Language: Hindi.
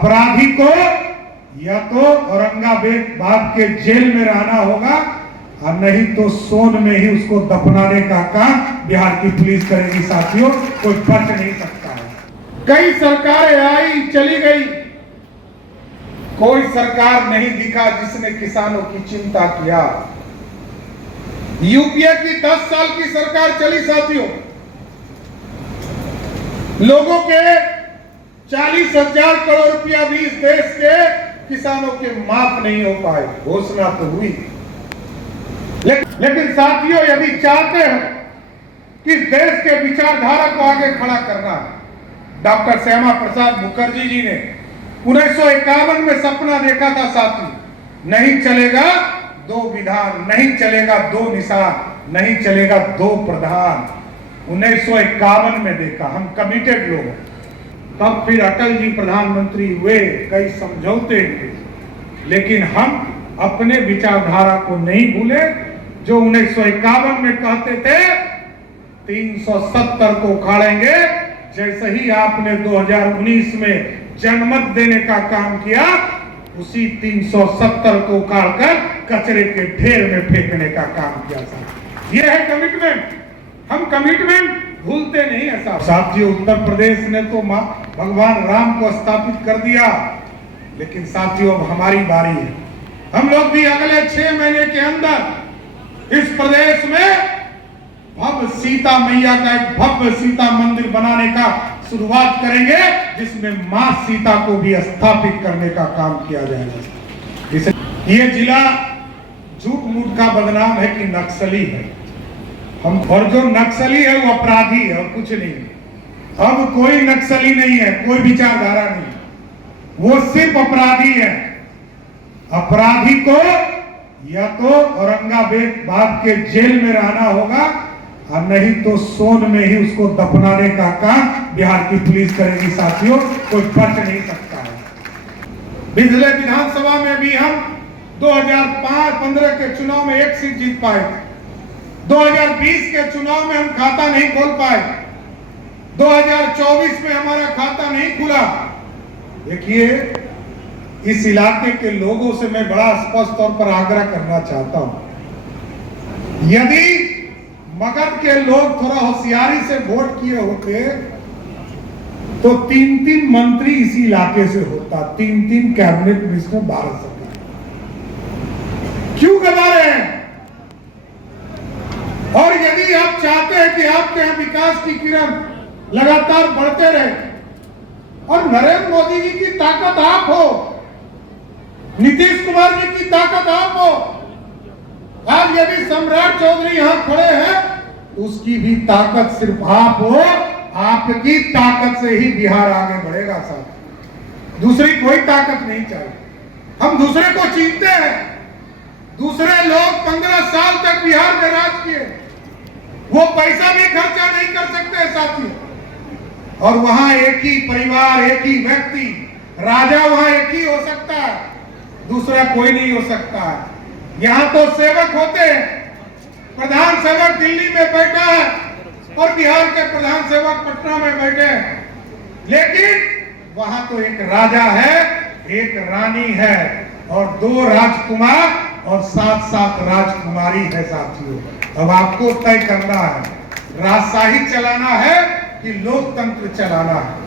अपराधी को या तो औरंगाबाद के जेल में रहना होगा और नहीं तो सोन में ही उसको दफनाने का काम बिहार की पुलिस करेगी। साथियों, कोई बच नहीं सकता है। कई सरकारें आई चली गई, कोई सरकार नहीं दिखा जिसने किसानों की चिंता किया। यूपीए की 10 साल की सरकार चली साथियों, लोगों के 40,000 करोड़ रुपया भी इस देश के किसानों के माफ नहीं हो पाए। घोषणा तो हुई, लेकिन साथियों यदि चाहते हैं कि इस देश के विचारधारा को आगे खड़ा करना, डॉक्टर श्यामा प्रसाद मुखर्जी जी ने 1951 में सपना देखा था साथी, नहीं चलेगा 2 विधान, नहीं चलेगा 2 निशान, नहीं चलेगा 2 प्रधान। 1951 में देखा, हम कमिटेड लोग हैं। तब फिर अटल जी प्रधानमंत्री हुए, कई समझौते हुए, लेकिन हम अपने विचारधारा को नहीं भूले। जो 1951 में कहते थे 370 को उखाड़ेंगे, जैसे ही आपने 2019 में जनमत देने का काम किया, उसी 370 को उखाड़कर कचरे के ढेर में फेंकने का काम किया। यह है कमिटमेंट। हम कमिटमेंट भूलते नहीं है साथियों। उत्तर प्रदेश ने तो भगवान राम को स्थापित कर दिया, लेकिन साथियों अब हमारी बारी है। हम लोग भी अगले 6 महीने के अंदर इस प्रदेश में भव्य सीता मैया का एक भव्य सीता मंदिर बनाने का शुरुआत करेंगे, जिसमें मां सीता को भी स्थापित करने का काम किया जाएगा। ये जिला झूठ मूठ का बदनाम है कि नक्सली है, हम, और जो नक्सली है वो अपराधी है और कुछ नहीं। अब कोई नक्सली नहीं है, कोई विचारधारा नहीं, वो सिर्फ अपराधी है। अपराधी को या तो औरंगाबाद के जेल में रहना होगा और नहीं तो सोन में ही उसको दफनाने का काम बिहार की पुलिस करेगी। साथियों, कोई बच नहीं सकता है। पिछले विधानसभा में भी हम 2005-15 के चुनाव में 1 सीट जीत पाए थे। 2020 के चुनाव में हम खाता नहीं खोल पाए। 2024 में हमारा खाता नहीं खुला। देखिए, इस इलाके के लोगों से मैं बड़ा स्पष्ट तौर पर आग्रह करना चाहता हूं, यदि मगध के लोग थोड़ा होशियारी से वोट किए होते तो 3-3 मंत्री इसी इलाके से होता, 3-3 कैबिनेट मिनिस्टर भारत सरकार। क्यों गवा रहे हैं? और यदि आप चाहते हैं कि आपके यहां विकास की किरण लगातार बढ़ते रहे और नरेंद्र मोदी जी की ताकत आप हो, नीतीश कुमार जी की ताकत आप हो, आज यदि सम्राट चौधरी यहां खड़े हैं, उसकी भी ताकत सिर्फ आप हो। आपकी ताकत से ही बिहार आगे बढ़ेगा साहब, दूसरी कोई ताकत नहीं चाहिए। हम दूसरे को चीनते हैं, दूसरे लोग 15 साल तक बिहार में राज किए, वो पैसा भी खर्चा नहीं कर सकते साथी, और वहां एक ही परिवार, एक ही व्यक्ति राजा वहां एक ही हो सकता है, दूसरा कोई नहीं हो सकता है। यहां तो सेवक होते हैं, प्रधान सेवक दिल्ली में बैठा है और बिहार के प्रधान सेवक पटना में बैठे हैं, लेकिन वहां तो एक राजा है, एक रानी है और 2 राजकुमार और 7-7 राजकुमारी है साथियों। अब आपको तय करना है, राजशाही चलाना है कि लोकतंत्र चलाना है।